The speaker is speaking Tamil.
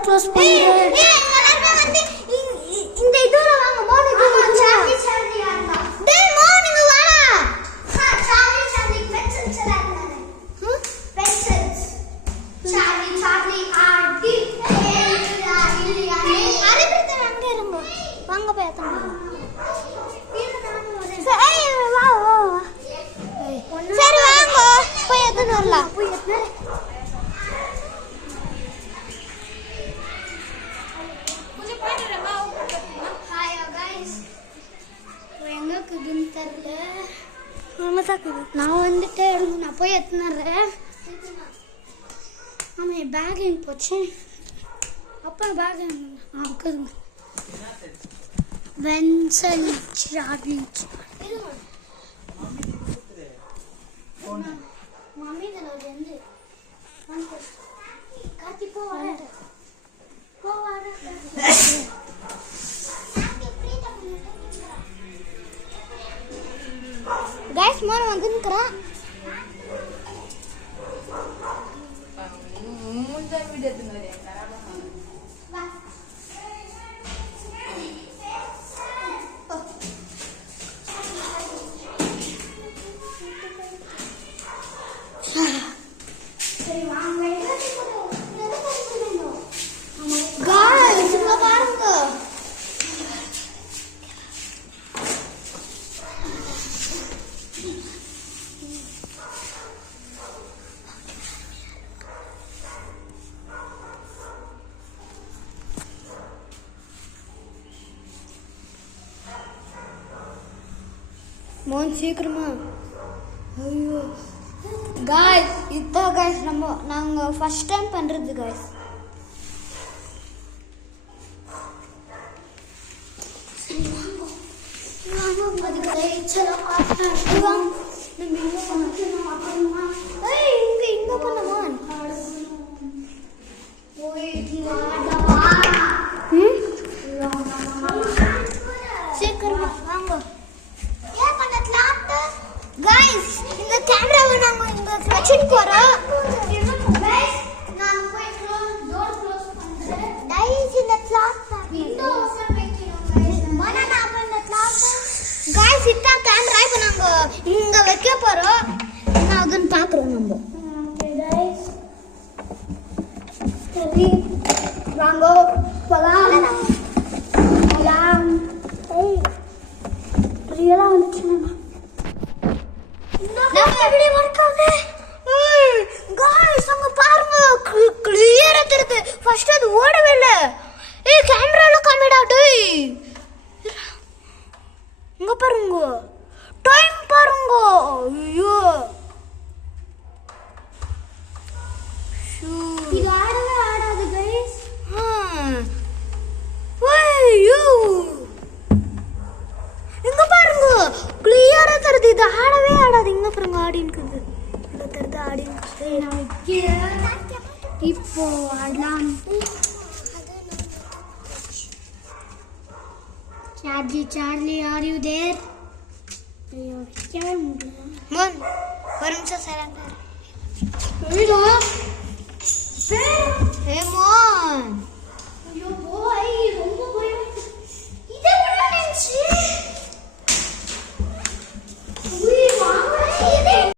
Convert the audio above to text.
டோர் க்ளோஸ் பண்ணு. இந்த இதோட வாங்க மோனி சார்லி சார்லி ஆண்டா. டேய் மோனிங்க வாடா. சார்லி சார்லி பென்சில் சலாங்க. பென்சில்ஸ். சார்லி சார்லி ஆடி. அரே பிரதர் அங்க இருங்க. வாங்க போய் அத்தங்க. சரி வா வா. சரி வாங்க போய் எத்தன வரலாம். போய் எத்தன நான் வந்துட்டு நான் போய் எத்தனறேன். ஆமாம் என் பேக் எங்கே போச்சு? அப்பா பேக் இருக்குதுங்க. பென்சில் சார்லி மம்மி வந்து காத்தி போ गाइस मोर मगन करा मुंजा वीडियो तुमरे करा बा சரி வாங்க गाइस இங்க பாருங்க. மோன் சீக்கிரமா. ஐயோ गाइस இத गाइस நாங்க ஃபர்ஸ்ட் டைம் பண்றது गाइस. அது கைச்சல ஆடுவா. நம்ம இங்க பண்ணோமா? ஏய் இங்க பண்ணோமா? ஓய் வாடா. சீக்கிரமா வாங்க. गाइस இந்த கேமராவை நாங்க இங்க வச்சிட்டு போறோம். गाइस நான் போய் டோர் க்ளோஸ் பண்றேன். गाइस இந்த கிளாஸ் விண்டோ ஓபன் வைக்கணும் गाइस. மனனா பண்ண கிளாஸ். गाइस இத கேமரா இப்ப நாங்க இங்க வைக்க போறோம். நான் அதன் பாக்குறோம் நம்ம. गाइस சரி வாங்க போலாம். ஏய் ரியலா வந்துச்சுனா நம்ம எப்படி வர்க் ஆகுது? ஏய் गाइस அங்க பாருங்க கிளியரா தெரியுது. ஃபர்ஸ்ட் அது ஓடவே இல்ல. ஏய் கேமரால காமிடா டேய். இங்க பாருங்க. டைம் பாருங்க. ஐயோ இது ஆடவே ஆடாது गाइस. ஐயோ இங்க பாருங்க கிளியரா தெரியுது. இது ஆடவே ஆடாது. இங்க பாருங்க ஆடின்க்குது. இங்க தெரியுது ஆடின்க்குது. நான் வைக்கிறேன். இப்போ ஆடலாம். Charlie are you there? ஐயோ வைக்கவே முடியல. மோன் ஒரு நிமிஷம் சைலண்டா இரு.